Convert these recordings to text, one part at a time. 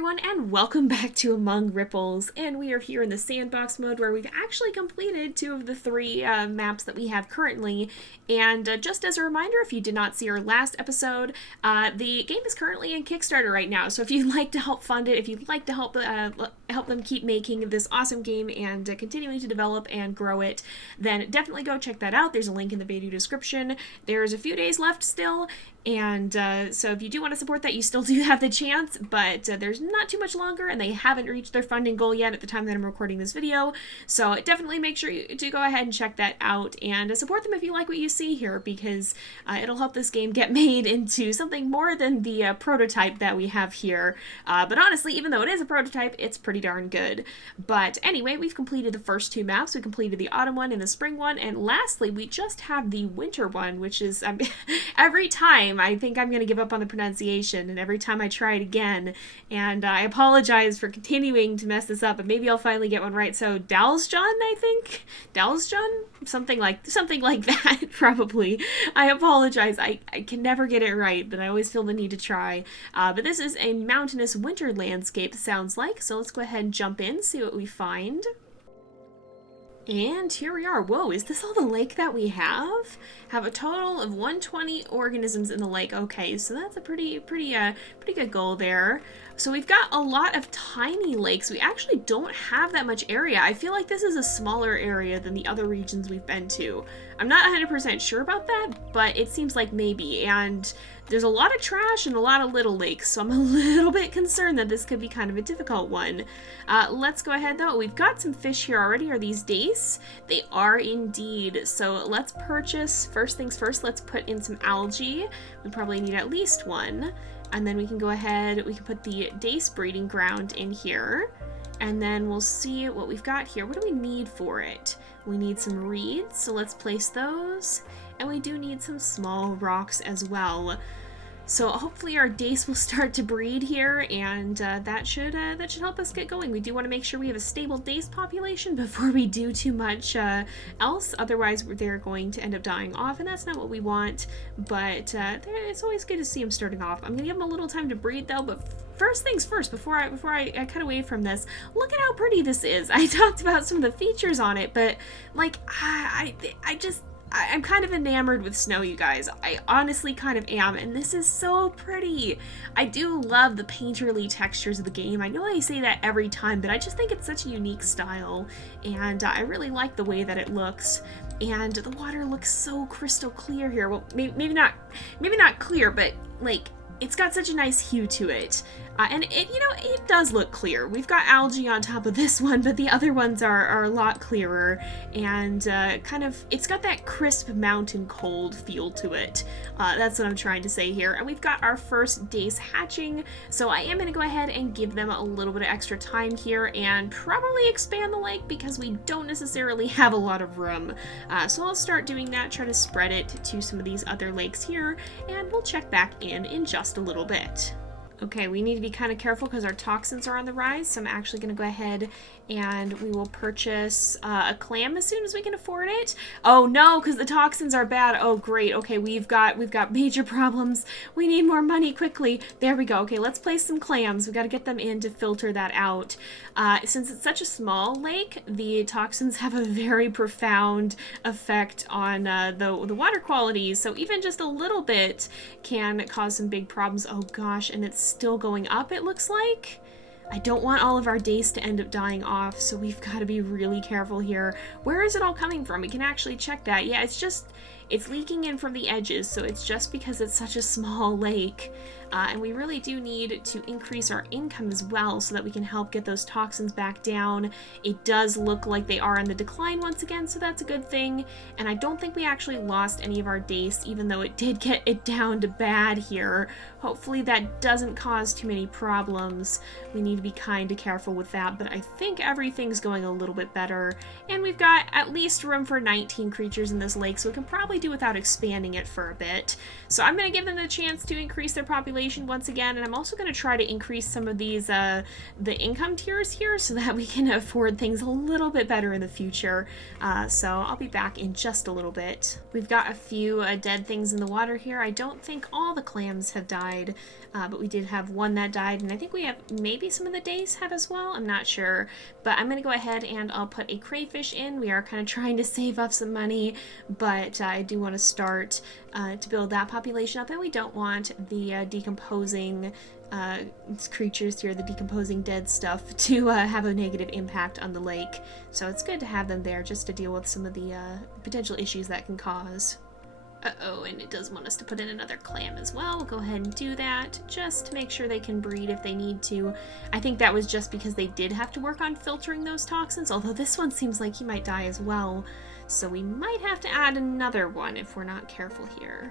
everyone, and welcome back to Among Ripples. And we are here in the Sandbox mode where we've actually completed 2 of the 3 maps that we have currently. And just as a reminder, if you did not see our last episode, the game is currently in Kickstarter right now. So if you'd like to help fund it, if you'd like to help them keep making this awesome game and continuing to develop and grow it, then definitely go check that out. There's a link in the video description. There's a few days left still. And so if you do want to support that, you still do have the chance, but there's not too much longer, and they haven't reached their funding goal yet at the time that I'm recording this video. So definitely make sure to go ahead and check that out and support them if you like what you see here, because it'll help this game get made into something more than the prototype that we have here. But honestly, even though it is a prototype, it's pretty darn good. But anyway, we've completed the first 2 maps. We completed the autumn one and the spring one, and lastly, we just have the winter one, which is every time I think I'm going to give up on the pronunciation, and every time I try it again, and I apologize for continuing to mess this up, but maybe I'll finally get one right. So Dalsjön, I think? Dalsjön? Something like that, probably. I apologize. I can never get it right, but I always feel the need to try. But this is a mountainous winter landscape, sounds like, so let's go ahead and jump in, see what we find. And here we are. Whoa, is this all the lake that we have? Have a total of 120 organisms in the lake. Okay, so that's a pretty good goal there. So we've got a lot of tiny lakes. We actually don't have that much area. I feel like this is a smaller area than the other regions we've been to. I'm not 100% sure about that, but it seems like maybe. And there's a lot of trash and a lot of little lakes, so I'm a little bit concerned that this could be kind of a difficult one. Let's go ahead though. We've got some fish here already. Are these dace? They are indeed. So let's purchase, first things first, let's put in some algae. We probably need at least 1. And then we can go ahead, we can put the dace breeding ground in here. And then we'll see what we've got here. What do we need for it? We need some reeds, so let's place those. And we do need some small rocks as well. So hopefully our dace will start to breed here, and that should help us get going. We do want to make sure we have a stable dace population before we do too much else. Otherwise, they're going to end up dying off, and that's not what we want. But it's always good to see them starting off. I'm gonna give them a little time to breed though. But first things first, before I cut away from this, look at how pretty this is. I talked about some of the features on it, but like I'm kind of enamored with snow, you guys. I honestly kind of am, and this is so pretty. I do love the painterly textures of the game. I know I say that every time, but I just think it's such a unique style, and I really like the way that it looks. And the water looks so crystal clear here. Well, maybe not clear, but like it's got such a nice hue to it. And it does look clear. We've got algae on top of this one, but the other ones are a lot clearer, and it's got that crisp mountain cold feel to it. That's what I'm trying to say here. And we've got our first dace hatching, so I am going to go ahead and give them a little bit of extra time here and probably expand the lake because we don't necessarily have a lot of room. So I'll start doing that, try to spread it to some of these other lakes here, and we'll check back in just a little bit. Okay, we need to be kind of careful because our toxins are on the rise, so I'm actually going to go ahead and we will purchase a clam as soon as we can afford it. Oh no, because the toxins are bad. Oh great. Okay, we've got major problems. We need more money quickly. There we go. Okay, let's place some clams. We've got to get them in to filter that out. Since it's such a small lake, the toxins have a very profound effect on the water quality. So even just a little bit can cause some big problems. Oh gosh, and it's still going up, it looks like. I don't want all of our dace to end up dying off, so we've got to be really careful here. Where is it all coming from? We can actually check that. Yeah, it's leaking in from the edges, so it's just because it's such a small lake. And we really do need to increase our income as well so that we can help get those toxins back down. It does look like they are on the decline once again, so that's a good thing. And I don't think we actually lost any of our dace, even though it did get it down to bad here. Hopefully that doesn't cause too many problems. We need to be kind of careful with that, but I think everything's going a little bit better. And we've got at least room for 19 creatures in this lake, so we can probably do without expanding it for a bit. So I'm going to give them the chance to increase their population once again, and I'm also going to try to increase some of these, the income tiers here so that we can afford things a little bit better in the future. So I'll be back in just a little bit. We've got a few dead things in the water here. I don't think all the clams have died, but we did have one that died, and I think we have maybe some of the days have as well. I'm not sure, but I'm going to go ahead and I'll put a crayfish in. We are kind of trying to save up some money, but I do want to start to build that population up, and we don't want the decomposing creatures here, the decomposing dead stuff, to have a negative impact on the lake. So it's good to have them there just to deal with some of the potential issues that can cause. Uh-oh, and it does want us to put in another clam as well. We'll go ahead and do that just to make sure they can breed if they need to. I think that was just because they did have to work on filtering those toxins, although this one seems like he might die as well. So we might have to add another one if we're not careful here.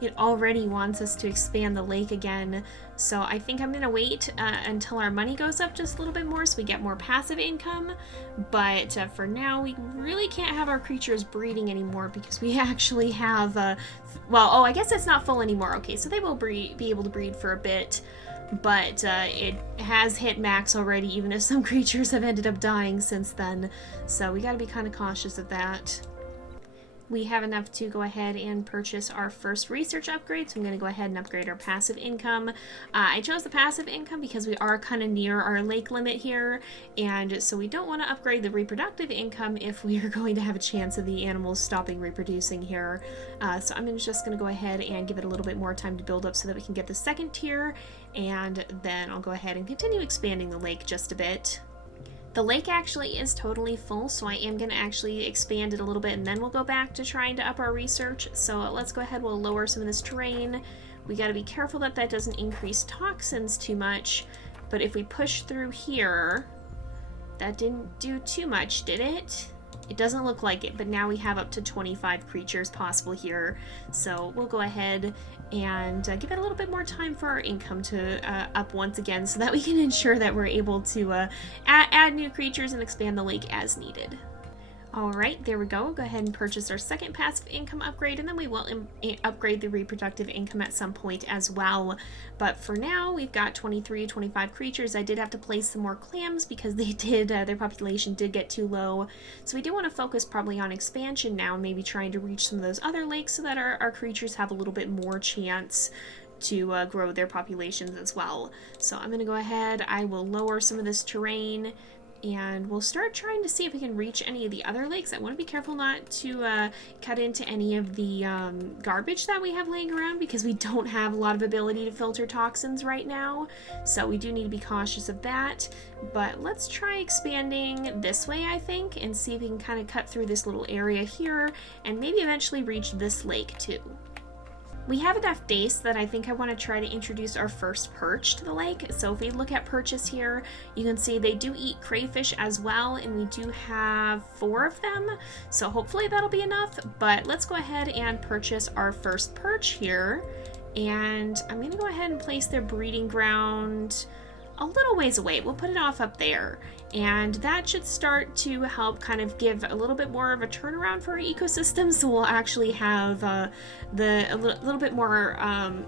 It already wants us to expand the lake again, so I think I'm going to wait until our money goes up just a little bit more so we get more passive income, but for now we really can't have our creatures breeding anymore because we actually have, I guess it's not full anymore. Okay, so they will be able to breed for a bit, but it has hit max already, even if some creatures have ended up dying since then, so we got to be kind of cautious of that. We have enough to go ahead and purchase our first research upgrade, so I'm going to go ahead and upgrade our passive income. I chose the passive income because we are kind of near our lake limit here, and so we don't want to upgrade the reproductive income if we are going to have a chance of the animals stopping reproducing here. So I'm just going to go ahead and give it a little bit more time to build up so that we can get the second tier, and then I'll go ahead and continue expanding the lake just a bit. The lake actually is totally full, so I am going to actually expand it a little bit, and then we'll go back to trying to up our research. So let's go ahead, we'll lower some of this terrain. We got to be careful that that doesn't increase toxins too much, but if we push through here, that didn't do too much, did it? It doesn't look like it, but now we have up to 25 creatures possible here. So we'll go ahead and give it a little bit more time for our income to up once again so that we can ensure that we're able to add new creatures and expand the lake as needed. Alright, there we go. We'll go ahead and purchase our second passive income upgrade, and then we will upgrade the reproductive income at some point as well. But for now, we've got 25 creatures. I did have to place some more clams because they did, their population did get too low. So we do want to focus probably on expansion now, maybe trying to reach some of those other lakes so that our creatures have a little bit more chance to grow their populations as well. So I'm going to go ahead, I will lower some of this terrain, and we'll start trying to see if we can reach any of the other lakes. I want to be careful not to cut into any of the garbage that we have laying around because we don't have a lot of ability to filter toxins right now. So we do need to be cautious of that. But let's try expanding this way, I think, and see if we can kind of cut through this little area here and maybe eventually reach this lake too. We have enough dace that I think I want to try to introduce our first perch to the lake. So if we look at perches here, you can see they do eat crayfish as well, and we do have 4 of them. So hopefully that'll be enough, but let's go ahead and purchase our first perch here. And I'm going to go ahead and place their breeding ground a little ways away. We'll put it off up there, and that should start to help kind of give a little bit more of a turnaround for our ecosystem. So we'll actually have a little bit more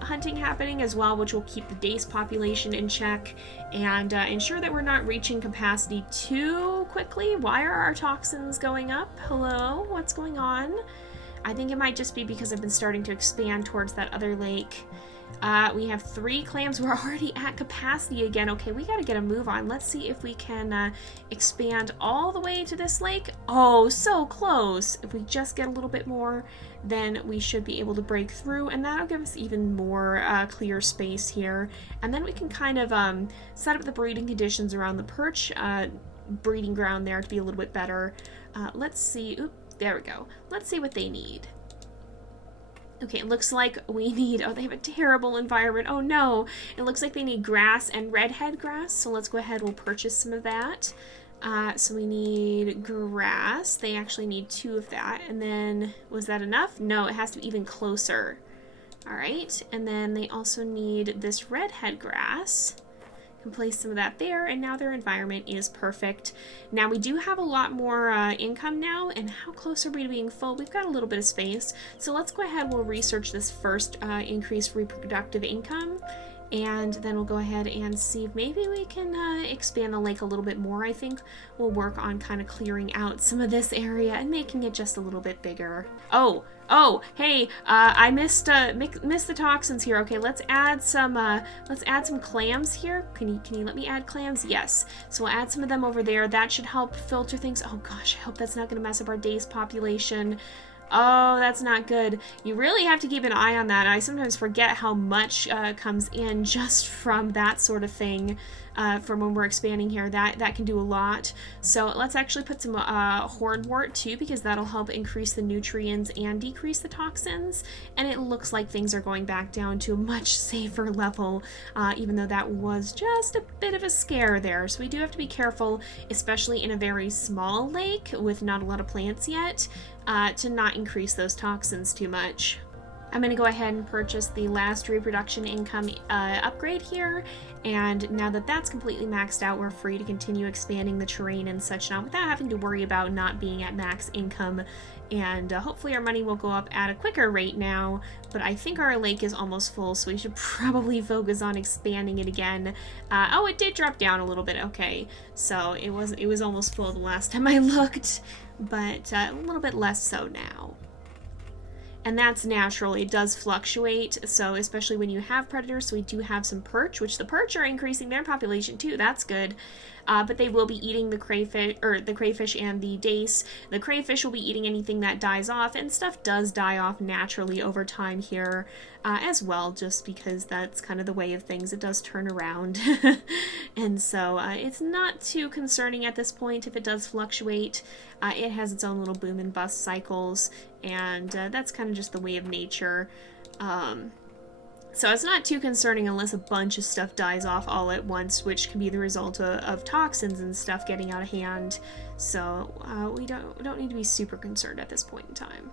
hunting happening as well, which will keep the dace population in check and ensure that we're not reaching capacity too quickly. Why are our toxins going up? Hello, what's going on? I think it might just be because I've been starting to expand towards that other lake. We have 3 clams. We're already at capacity again. Okay, we gotta get a move on. Let's see if we can expand all the way to this lake. Oh, so close. If we just get a little bit more, then we should be able to break through, and that'll give us even more clear space here. And then we can kind of set up the breeding conditions around the perch breeding ground there to be a little bit better. Let's see. Oop, there we go. Let's see what they need. Okay, it looks like we need, oh, they have a terrible environment. Oh no, it looks like they need grass and redhead grass. So let's go ahead, we'll purchase some of that. So we need grass. They actually need 2 of that. And then, was that enough? No, it has to be even closer. All right, and then they also need this redhead grass. Can place some of that there, and now their environment is perfect. Now we do have a lot more income now, and how close are we to being full? We've got a little bit of space, so let's go ahead. We'll research this first increased reproductive income, and then we'll go ahead and see if maybe we can expand the lake a little bit more. I think we'll work on kind of clearing out some of this area and making it just a little bit bigger. Oh, hey, I missed the toxins here. Okay, let's add some clams here. Can you let me add clams? Yes. So we'll add some of them over there. That should help filter things. Oh gosh, I hope that's not going to mess up our days population. Oh, that's not good. You really have to keep an eye on that. I sometimes forget how much comes in just from that sort of thing. From when we're expanding here, that can do a lot. So let's actually put some hornwort too, because that'll help increase the nutrients and decrease the toxins. And it looks like things are going back down to a much safer level, even though that was just a bit of a scare there. So we do have to be careful, especially in a very small lake with not a lot of plants yet, to not increase those toxins too much. I'm going to go ahead and purchase the last reproduction income upgrade here, and now that that's completely maxed out, we're free to continue expanding the terrain and such now without having to worry about not being at max income, and hopefully our money will go up at a quicker rate now, but I think our lake is almost full, so we should probably focus on expanding it again. Oh, it did drop down a little bit. Okay, so it was almost full the last time I looked, but a little bit less so now. And that's natural. It does fluctuate, so especially when you have predators. So we do have some perch, which the perch are increasing their population too. That's good. But they will be eating the crayfish and the dace. The crayfish will be eating anything that dies off, and stuff does die off naturally over time here as well, just because that's kind of the way of things. It does turn around. And so it's not too concerning at this point if it does fluctuate. It has its own little boom and bust cycles, and that's kind of just the way of nature. So it's not too concerning unless a bunch of stuff dies off all at once, which can be the result of toxins and stuff getting out of hand. So we don't need to be super concerned at this point in time.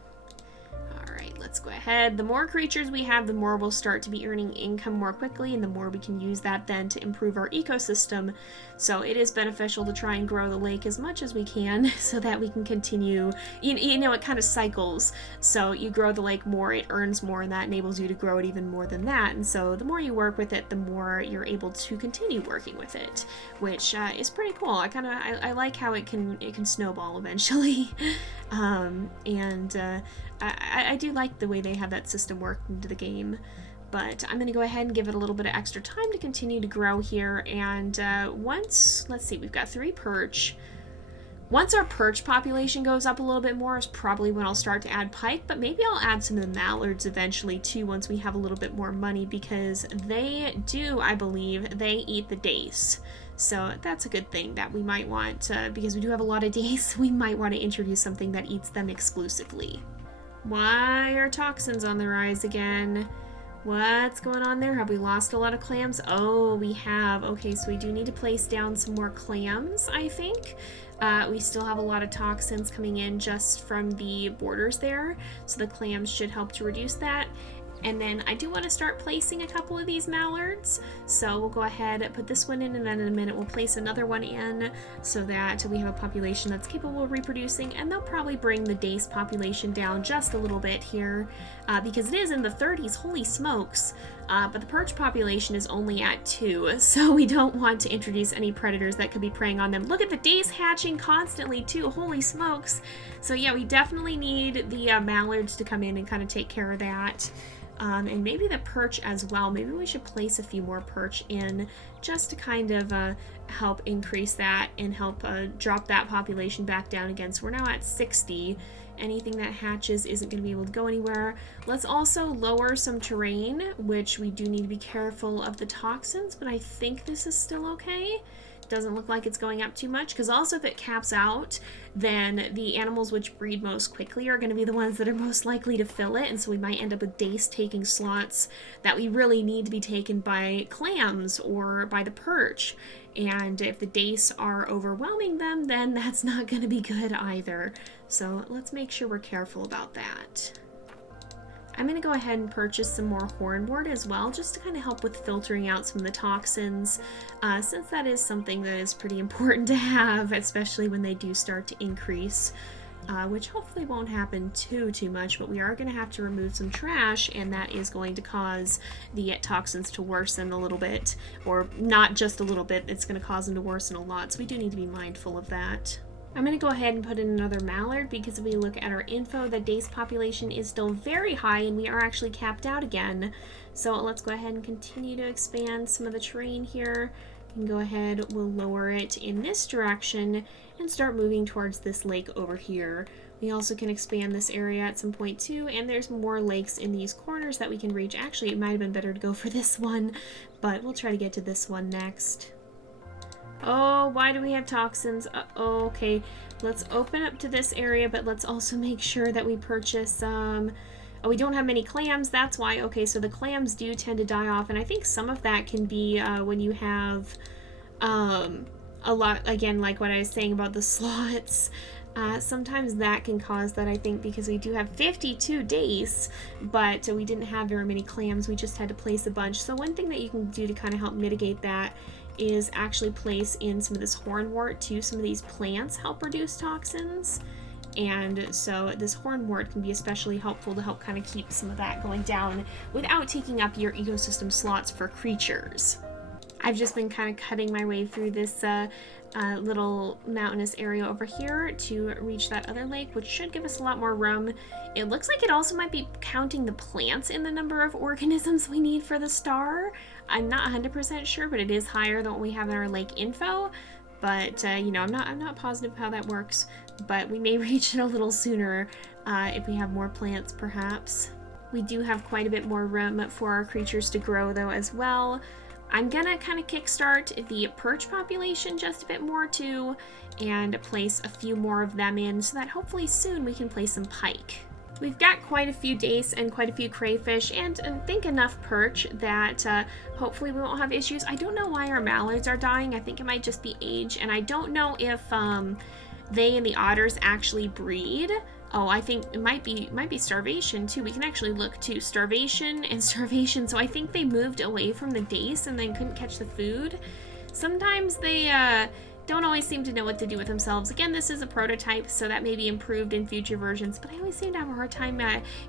Alright, let's go ahead. The more creatures we have, the more we'll start to be earning income more quickly, and the more we can use that then to improve our ecosystem. So it is beneficial to try and grow the lake as much as we can so that we can continue, you know, it kind of cycles. So you grow the lake more, it earns more, and that enables you to grow it even more than that. And so the more you work with it, the more you're able to continue working with it, which is pretty cool. I like how it can snowball eventually. I do like the way they have that system worked into the game, but I'm going to go ahead and give it a little bit of extra time to continue to grow here, and let's see, we've got 3 perch. Once our perch population goes up a little bit more is probably when I'll start to add pike, but maybe I'll add some of the mallards eventually too once we have a little bit more money, because they do, I believe, they eat the dace. So that's a good thing that we might want, because we do have a lot of dace, we might want to introduce something that eats them exclusively. Why are toxins on the rise again? What's going on there? Have we lost a lot of clams? Oh, we have. Okay, so we do need to place down some more clams, I think. We still have a lot of toxins coming in just from the borders there, so the clams should help to reduce that. And then I do want to start placing a couple of these mallards, so we'll go ahead and put this one in, and then in a minute we'll place another one in so that we have a population that's capable of reproducing, and they'll probably bring the dace population down just a little bit here because it is in the 30s, holy smokes, but the perch population is only at 2, so we don't want to introduce any predators that could be preying on them. Look at the dace hatching constantly too, holy smokes. So yeah, we definitely need the mallards to come in and kind of take care of that. And maybe the perch as well. Maybe we should place a few more perch in just to kind of help increase that and help drop that population back down again. So we're now at 60. Anything that hatches isn't going to be able to go anywhere. Let's also lower some terrain, which we do need to be careful of the toxins, but I think this is still okay. Doesn't look like it's going up too much, because also if it caps out, then the animals which breed most quickly are going to be the ones that are most likely to fill it, and so we might end up with dace taking slots that we really need to be taken by clams or by the perch. And if the dace are overwhelming them, then that's not going to be good either. So let's make sure we're careful about that. I'm going to go ahead and purchase some more hornwort as well, just to kind of help with filtering out some of the toxins, since that is something that is pretty important to have, especially when they do start to increase, which hopefully won't happen too much, but we are going to have to remove some trash, and that is going to cause the toxins to worsen a little bit, or not just a little bit, it's going to cause them to worsen a lot, so we do need to be mindful of that. I'm going to go ahead and put in another mallard, because if we look at our info, the dace population is still very high and we are actually capped out again. So let's go ahead and continue to expand some of the terrain here. We can go ahead, we'll lower it in this direction and start moving towards this lake over here. We also can expand this area at some point too, and there's more lakes in these corners that we can reach. Actually, it might have been better to go for this one, but we'll try to get to this one next. Oh, why do we have toxins? Oh, okay. Let's open up to this area, but let's also make sure that we purchase oh, we don't have many clams, that's why. Okay, so the clams do tend to die off, and I think some of that can be when you have a lot, again, like what I was saying about the slots. Sometimes that can cause that, I think, because we do have 52 days, but we didn't have very many clams. We just had to place a bunch. So one thing that you can do to kind of help mitigate that is actually place in some of this hornwort too. Some of these plants help reduce toxins, and so this hornwort can be especially helpful to help kind of keep some of that going down without taking up your ecosystem slots for creatures. I've just been kind of cutting my way through this little mountainous area over here to reach that other lake, which should give us a lot more room. It looks like it also might be counting the plants in the number of organisms we need for the star. I'm not 100% sure, but it is higher than what we have in our lake info. But you know, I'm not positive how that works, but we may reach it a little sooner if we have more plants, perhaps. We do have quite a bit more room for our creatures to grow, though, as well. I'm gonna kind of kickstart the perch population just a bit more too, and place a few more of them in, so that hopefully soon we can place some pike. We've got quite a few dace and quite a few crayfish, and I think enough perch that hopefully we won't have issues. I don't know why our mallards are dying. I think it might just be age, and I don't know if they and the otters actually breed. Oh, I think it might be starvation too. We can actually look to starvation and starvation. So I think they moved away from the dace and then couldn't catch the food. Sometimes they don't always seem to know what to do with themselves. Again, this is a prototype, so that may be improved in future versions, but I always seem to have a hard time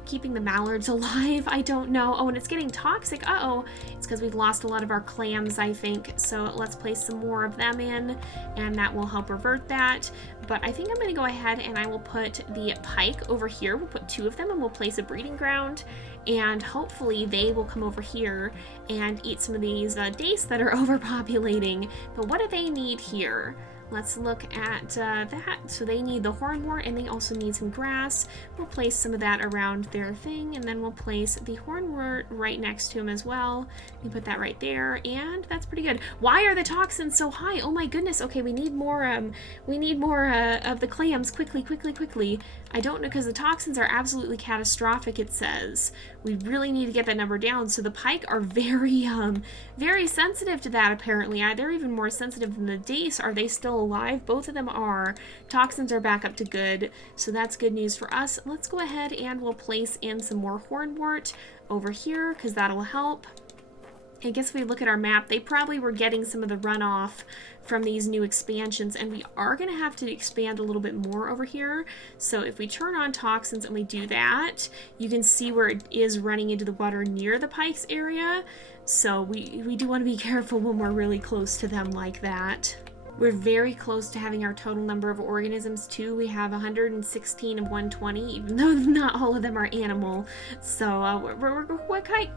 keeping the mallards alive. I don't know. Oh, and it's getting toxic. Uh-oh. It's because we've lost a lot of our clams, I think. So let's place some more of them in, and that will help revert that. But I think I'm going to go ahead and I will put the pike over here. We'll put 2 of them, and we'll place a breeding ground, and hopefully they will come over here and eat some of these dace that are overpopulating. But what do they need here? Let's look at that. So they need the hornwort, and they also need some grass. We'll place some of that around their thing, and then we'll place the hornwort right next to them as well. We put that right there, and that's pretty good. Why are the toxins so high? Oh my goodness. Okay, we need more of the clams. Quickly. I don't know, because the toxins are absolutely catastrophic, it says. We really need to get that number down. So the pike are very sensitive to that, apparently. They're even more sensitive than the dace. Are they still alive? Both of them are. Toxins are back up to good, so that's good news for us. Let's go ahead and we'll place in some more hornwort over here, because that'll help. I guess if we look at our map, they probably were getting some of the runoff from these new expansions, and we are going to have to expand a little bit more over here. So if we turn on toxins and we do that, you can see where it is running into the water near the pikes area. So we do want to be careful when we're really close to them like that. We're very close to having our total number of organisms too. We have 116 of 120, even though not all of them are animal. So we're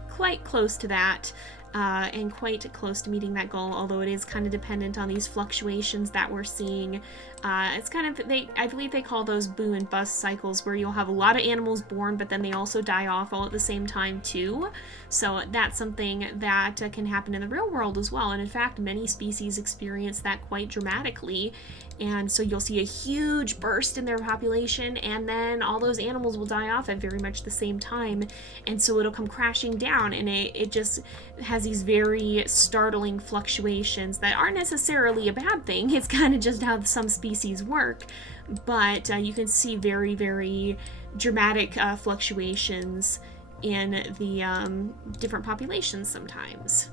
quite close to that. And quite close to meeting that goal, although it is kind of dependent on these fluctuations that we're seeing. It's kind of, I believe they call those boom and bust cycles, where you'll have a lot of animals born, but then they also die off all at the same time too. So that's something that can happen in the real world as well. And in fact, many species experience that quite dramatically. And so you'll see a huge burst in their population, and then all those animals will die off at very much the same time. And so it'll come crashing down, and it just has these very startling fluctuations that aren't necessarily a bad thing. It's kind of just how some species work. But you can see very, very dramatic fluctuations in the different populations sometimes.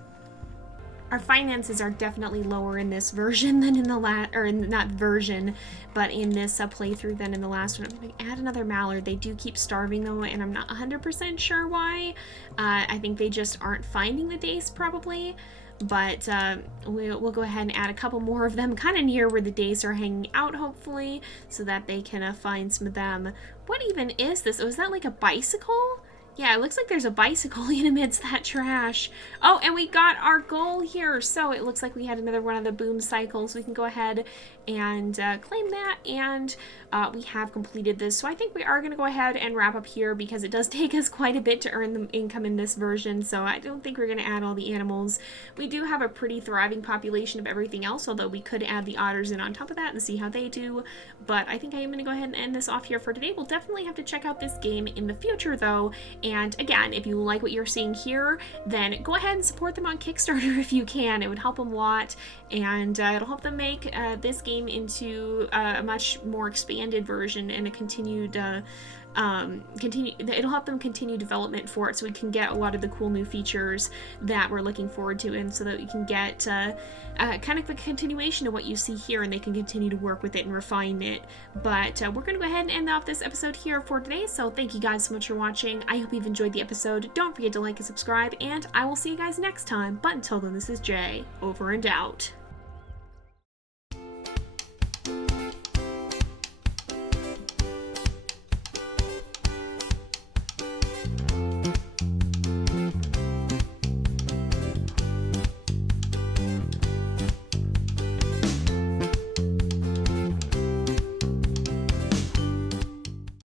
Our finances are definitely lower in this version than in the not version, but in this playthrough than in the last one. I'm going to add another mallard. They do keep starving though, and I'm not 100% sure why. I think they just aren't finding the dace probably, but we'll go ahead and add a couple more of them kind of near where the dace are hanging out, hopefully, so that they can find some of them. What even is this? Oh, is that like a bicycle? Yeah, it looks like there's a bicycle in amidst that trash. Oh, and we got our goal here. So it looks like we had another one of the boom cycles. We can go ahead and claim that, and we have completed this. So I think we are going to go ahead and wrap up here because it does take us quite a bit to earn the income in this version. So I don't think we're going to add all the animals. We do have a pretty thriving population of everything else, although we could add the otters in on top of that and see how they do. But I think I am going to go ahead and end this off here for today. We'll definitely have to check out this game in the future though. And again, if you like what you're seeing here, then go ahead and support them on Kickstarter if you can. It would help them a lot, and it'll help them make this game into a much more expanded version and a continued it'll help them continue development for it, so we can get a lot of the cool new features that we're looking forward to, and so that we can get kind of a continuation of what you see here, and they can continue to work with it and refine it. But we're going to go ahead and end off this episode here for today, so thank you guys so much for watching. I hope you've enjoyed the episode. Don't forget to like and subscribe, and I will see you guys next time. But until then, this is Jay, over and out.